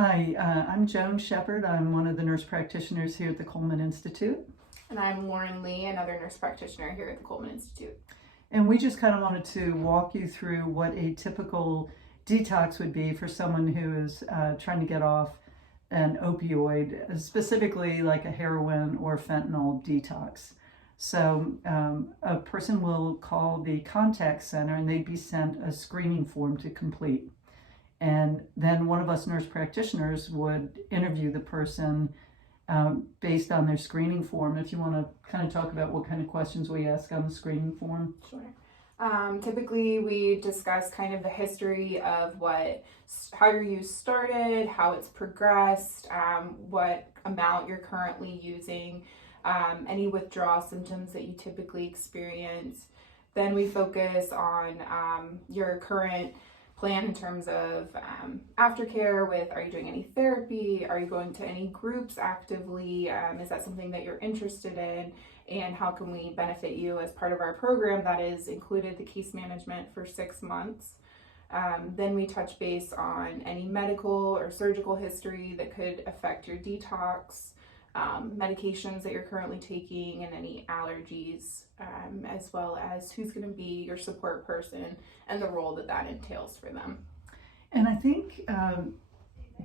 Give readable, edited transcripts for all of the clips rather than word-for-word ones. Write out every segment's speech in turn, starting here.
Hi, I'm Joan Shepherd. I'm one of the nurse practitioners here at the Coleman Institute. And I'm Loren Lee, another nurse practitioner here at the Coleman Institute. And we just kind of wanted to walk you through what a typical detox would be for someone who is trying to get off an opioid, specifically like a heroin or fentanyl detox. So a person will call the contact center and they'd be sent a screening form to complete. And then one of us nurse practitioners would interview the person based on their screening form. If you want to kind of talk about what kind of questions we ask on the screening form. Sure. Typically we discuss kind of the history of how your use started, how it's progressed, what amount you're currently using, any withdrawal symptoms that you typically experience. Then we focus on your current plan in terms of aftercare with, are you doing any therapy? Are you going to any groups actively? Is that something that you're interested in? And how can we benefit you as part of our program that is included the case management for 6 months? Then we touch base on any medical or surgical history that could affect your detox, medications that you're currently taking, and any allergies, as well as who's going to be your support person and the role that entails for them. And I think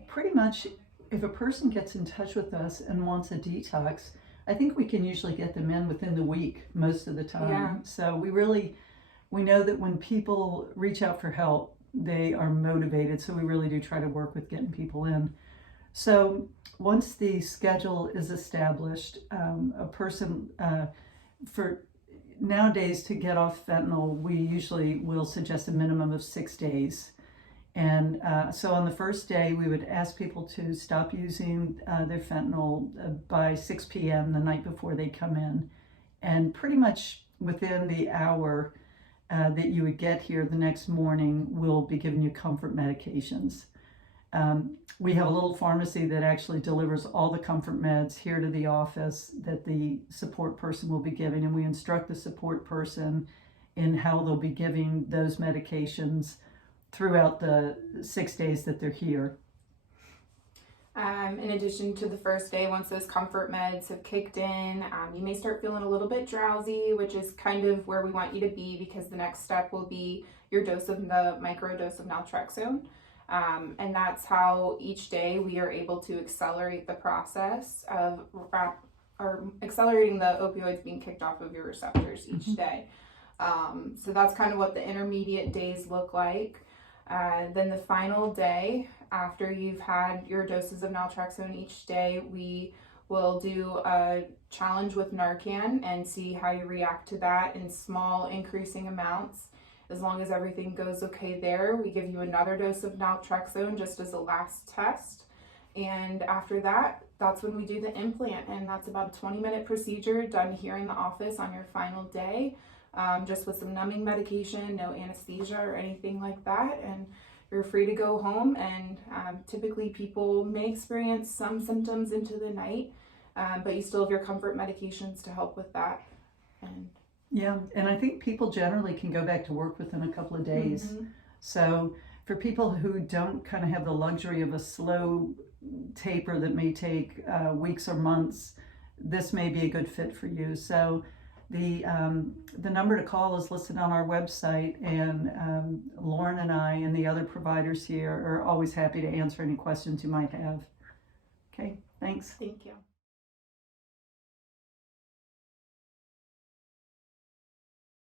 pretty much if a person gets in touch with us and wants a detox, I think we can usually get them in within the week most of the time. Yeah. So we know that when people reach out for help, they are motivated. So we really do try to work with getting people in. So once the schedule is established, a person, for nowadays to get off fentanyl, we usually will suggest a minimum of 6 days. And so on the first day, we would ask people to stop using their fentanyl by 6 p.m. the night before they come in. And pretty much within the hour that you would get here the next morning, we'll be giving you comfort medications. We have a little pharmacy that actually delivers all the comfort meds here to the office that the support person will be giving, and we instruct the support person in how they'll be giving those medications throughout the 6 days that they're here. In addition to the first day, once those comfort meds have kicked in, you may start feeling a little bit drowsy, which is kind of where we want you to be, because the next step will be your dose of the microdose of naltrexone. And that's how each day we are able to accelerate the process of accelerating the opioids being kicked off of your receptors each day. So that's kind of what the intermediate days look like. Then the final day, after you've had your doses of naltrexone each day, we will do a challenge with Narcan and see how you react to that in small increasing amounts. As long as everything goes okay there, we give you another dose of naltrexone just as a last test. And after that, that's when we do the implant. And that's about a 20-minute procedure done here in the office on your final day, just with some numbing medication, no anesthesia or anything like that. And you're free to go home. And typically people may experience some symptoms into the night, but you still have your comfort medications to help with that. Yeah, and I think people generally can go back to work within a couple of days. Mm-hmm. So for people who don't kind of have the luxury of a slow taper that may take weeks or months, this may be a good fit for you. So the number to call is listed on our website, and Loren and I and the other providers here are always happy to answer any questions you might have. Okay, thanks. Thank you.